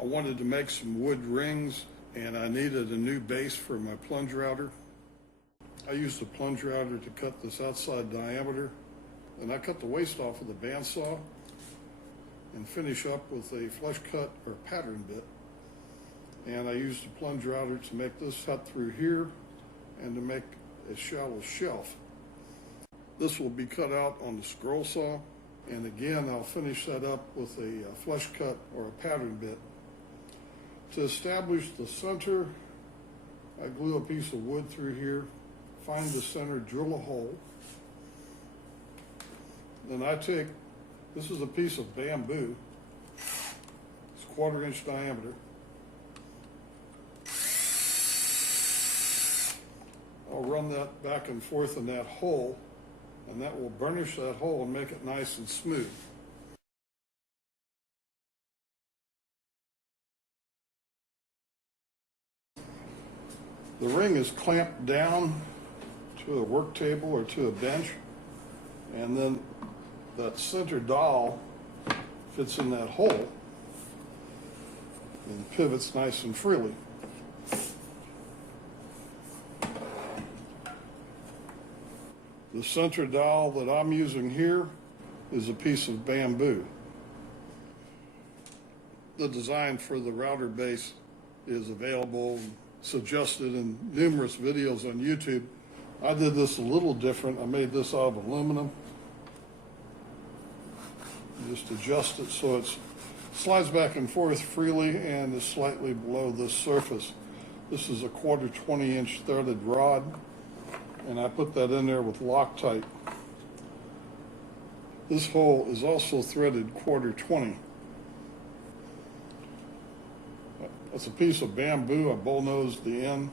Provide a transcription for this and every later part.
I wanted to make some wood rings, and I needed a new base for my plunge router. I used a plunge router to cut this outside diameter, and I cut the waste off with a bandsaw and finish up with a flush cut or pattern bit. And I used a plunge router to make this cut through here and to make a shallow shelf. This will be cut out on the scroll saw, and again I'll finish that up with a flush cut or a pattern bit. To establish the center, I glue a piece of wood through here, find the center, drill a hole. Then I take, this is a piece of bamboo, it's 1/4 inch diameter. I'll run that back and forth in that hole, and that will burnish that hole and make it nice and smooth. The ring is clamped down to a work table or to a bench, and then that center dowel fits in that hole and pivots nice and freely. The center dowel that I'm using here is a piece of bamboo. The design for the router base is available, suggested in numerous videos on YouTube. I did this a little different. I made this out of aluminum. Just adjust it so it slides back and forth freely and is slightly below this surface. This is a 1/4 20-inch threaded rod, and I put that in there with Loctite. This hole is also threaded 1/4 20. That's a piece of bamboo. I bullnosed the end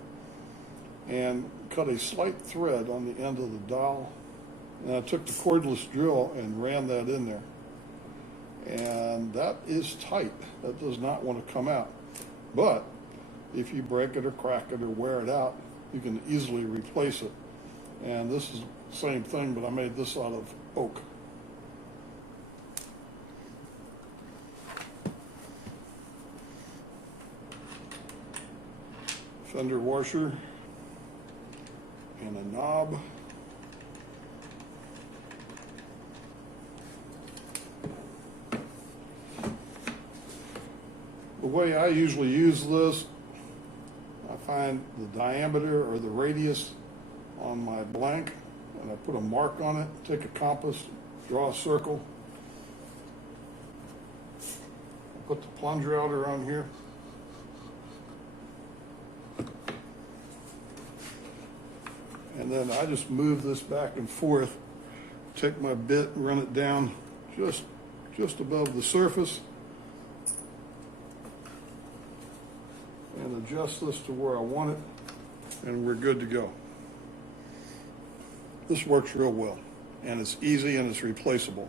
and cut a slight thread on the end of the dowel. And I took the cordless drill and ran that in there. And that is tight. That does not want to come out. But if you break it or crack it or wear it out, you can easily replace it. And this is the same thing, but I made this out of oak. Fender washer and a knob. The way I usually use this, I find the diameter or the radius on my blank, and I put a mark on it, take a compass, draw a circle. I put the plunge router on here. And then I just move this back and forth, take my bit and run it down just above the surface, and adjust this to where I want it, and we're good to go. This works real well, and it's easy and it's replaceable.